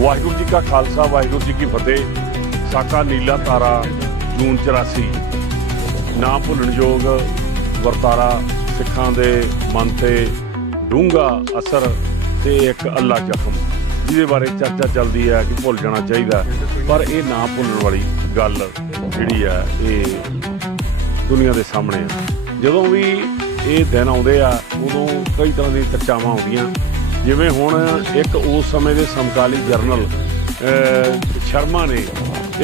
ਵਾਹਿਗੁਰੂ ਜੀ ਕਾ ਖਾਲਸਾ ਵਾਹਿਗੁਰੂ ਜੀ ਕੀ ਫਤਿਹ ਸਾਕਾ ਨੀਲਾ ਤਾਰਾ ਜੂਨ 84 ਨਾ ਭੁੱਲਣਯੋਗ ਵਰਤਾਰਾ ਸਿੱਖਾਂ ਦੇ ਮਨ ਤੇ ਡੂੰਗਾ ਅਸਰ ਤੇ ਇੱਕ ਅੱਲਾ ਜ਼ਖਮ ਜਿਹਦੇ ਬਾਰੇ ਚਰਚਾ ਚੱਲਦੀ ਹੈ ਕਿ ਭੁੱਲ ਜਾਣਾ ਚਾਹੀਦਾ ਪਰ ਇਹ ਨਾ ਭੁੱਲਣ ਵਾਲੀ ਗੱਲ ਜਿਹੜੀ ਆ ਇਹ ਦੁਨੀਆ ਦੇ ਸਾਹਮਣੇ ਆ ਜਦੋਂ ਵੀ ਇਹ ਦਿਨ ਆਉਂਦੇ ਆ ਉਦੋਂ ਕਈ ਤਰ੍ਹਾਂ ਦੀਆਂ ਚਰਚਾਵਾਂ ਆਉਂਦੀਆਂ ਜਿਵੇਂ ਹੁਣ ਇੱਕ ਉਸ ਸਮੇਂ ਦੇ ਸਮਕਾਲੀ ਜਰਨਲ ਸ਼ਰਮਾ ਨੇ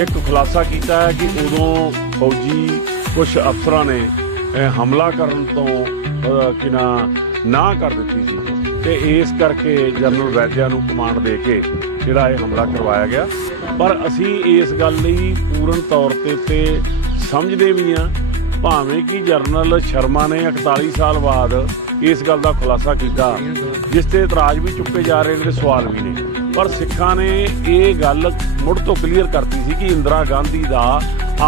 ਇੱਕ ਖੁਲਾਸਾ ਕੀਤਾ ਹੈ ਕਿ ਉਦੋਂ ਫੌਜੀ ਕੁਝ ਅਫਸਰਾਂ ਨੇ ਹਮਲਾ ਕਰਨ ਤੋਂ ਕਿਨਾ ਨਾ ਕਰ ਦਿੱਤੀ ਸੀ ਤੇ ਇਸ ਕਰਕੇ ਜਨਰਲ ਵੈਦਿਆ ਨੂੰ ਕਮਾਂਡ ਦੇ ਕੇ ਜਿਹੜਾ ਇਹ ਹਮਲਾ ਕਰਵਾਇਆ ਗਿਆ ਪਰ ਅਸੀਂ ਇਸ ਗੱਲ ਲਈ ਪੂਰਨ ਤੌਰ ਤੇ ਤੇ ਸਮਝਦੇ ਵੀ ਆ ਭਾਵੇਂ ਕਿ ਜਰਨਲ ਸ਼ਰਮਾ ਨੇ 41 ਸਾਲ ਬਾਅਦ ਇਸ ਗੱਲ ਦਾ ਖੁਲਾਸਾ ਕੀਤਾ ਜਿਸ ਤੇ ਇਤਰਾਜ਼ ਵੀ ਚੁੱਕੇ ਜਾ ਰਹੇ ਨੇ ਤੇ ਸਵਾਲ ਵੀ ਨੇ ਪਰ ਸਿੱਖਾਂ ਨੇ ਇਹ ਗੱਲ ਮੁੜ ਤੋਂ ਕਲੀਅਰ ਕਰਤੀ ਸੀ ਕਿ ਇੰਦਰਾ ਗਾਂਧੀ ਦਾ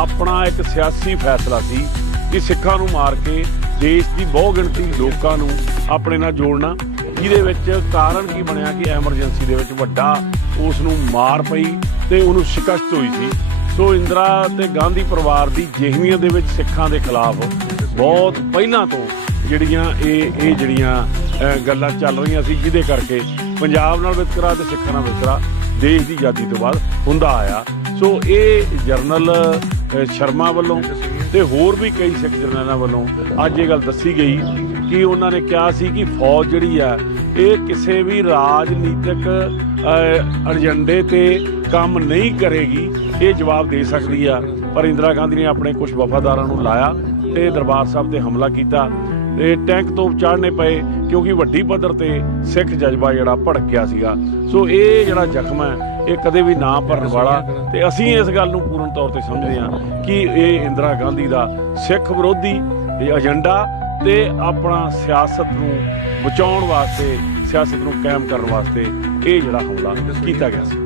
ਆਪਣਾ ਇੱਕ ਸਿਆਸੀ ਫੈਸਲਾ ਸੀ ਕਿ ਸਿੱਖਾਂ ਨੂੰ ਮਾਰ ਕੇ ਦੇਸ਼ ਦੀ ਬਹੁ ਗਿਣਤੀ ਲੋਕਾਂ ਨੂੰ ਆਪਣੇ ਨਾਲ ਜੋੜਨਾ ਜਿਹਦੇ ਵਿੱਚ ਕਾਰਨ ਕੀ ਬਣਿਆ ਕਿ ਐਮਰਜੈਂਸੀ ਦੇ ਵਿੱਚ ਵੱਡਾ ਉਸ ਨੂੰ ਮਾਰ ਪਈ ਤੇ ਉਹਨੂੰ ਸ਼ਿਕਸਤ ਹੋਈ ਸੀ ਸੋ ਇੰਦਰਾ ਤੇ ਗਾਂਧੀ ਪਰਿਵਾਰ ਦੀ ਜਹਿਮੀਅਤ ਦੇ ਵਿੱਚ ਸਿੱਖਾਂ ਦੇ ਖਿਲਾਫ ਬਹੁਤ ਪਹਿਲਾਂ ਤੋਂ ਜਿਹੜੀਆਂ ਇਹ ਇਹ ਜਿਹੜੀਆਂ ਗੱਲਾਂ ਚੱਲ ਰਹੀਆਂ ਸੀ ਜਿਹਦੇ ਕਰਕੇ ਪੰਜਾਬ ਨਾਲ ਵਿਤਕਰਾ ਤੇ ਸਿੱਖਾਂ ਨਾਲ ਵਿਤਕਰਾ ਦੇਸ਼ ਦੀ ਆਜ਼ਾਦੀ ਤੋਂ ਬਾਅਦ ਹੁੰਦਾ ਆਇਆ ਸੋ ਇਹ ਜਰਨਲ ਸ਼ਰਮਾ ਵੱਲੋਂ ਤੇ ਹੋਰ ਵੀ ਕਈ ਸਿੱਖ ਜਰਨਲਾਂ ਵੱਲੋਂ ਅੱਜ ਇਹ ਗੱਲ ਦੱਸੀ ਗਈ ਕਿ ਉਹਨਾਂ ਨੇ ਕਿਹਾ ਸੀ ਕਿ ਫੌਜ ਜਿਹੜੀ ਆ ਇਹ ਕਿਸੇ ਵੀ ਰਾਜਨੀਤਿਕ ਅਜੰਡੇ ਤੇ ਕੰਮ ਨਹੀਂ ਕਰੇਗੀ ਇਹ ਜਵਾਬ ਦੇ ਸਕਦੀ ਆ ਪਰ ਇੰਦਰਾ ਗਾਂਧੀ ਨੇ ਆਪਣੇ ਕੁਝ ਵਫਾਦਾਰਾਂ ਨੂੰ ਲਾਇਆ ਤੇ ਦਰਬਾਰ ਸਾਹਿਬ ਤੇ ਹਮਲਾ ਕੀਤਾ ਤੇ ਟੈਂਕ ਤੋਂ ਚੜਨੇ ਪਏ ਕਿਉਂਕਿ ਵੱਡੀ ਪੱਧਰ ਤੇ ਸਿੱਖ ਜਜ਼ਬਾ ਜਿਹੜਾ ਭੜਕ ਗਿਆ ਸੀਗਾ ਸੋ ਇਹ ਜਿਹੜਾ ਜ਼ਖਮ ਹੈ ਇਹ ਕਦੇ ਵੀ ਨਾ ਭਰਨ ਵਾਲਾ ਤੇ ਅਸੀਂ ਇਸ ਗੱਲ ਨੂੰ ਪੂਰਨ ਤੌਰ ਤੇ ਸਮਝਦੇ ਹਾਂ ਕਿ ਇਹ ਇੰਦਰਾ ਗਾਂਧੀ ਦਾ ਸਿੱਖ ਵਿਰੋਧੀ ਏਜੰਡਾ ਤੇ ਆਪਣਾ ਸਿਆਸਤ ਨੂੰ ਬਚਾਉਣ ਵਾਸਤੇ ਸਿਆਸਤ ਨੂੰ ਕਾਇਮ ਕਰਨ ਵਾਸਤੇ ਇਹ ਜਿਹੜਾ ਹਮਲਾ ਕੀਤਾ ਗਿਆ ਸੀ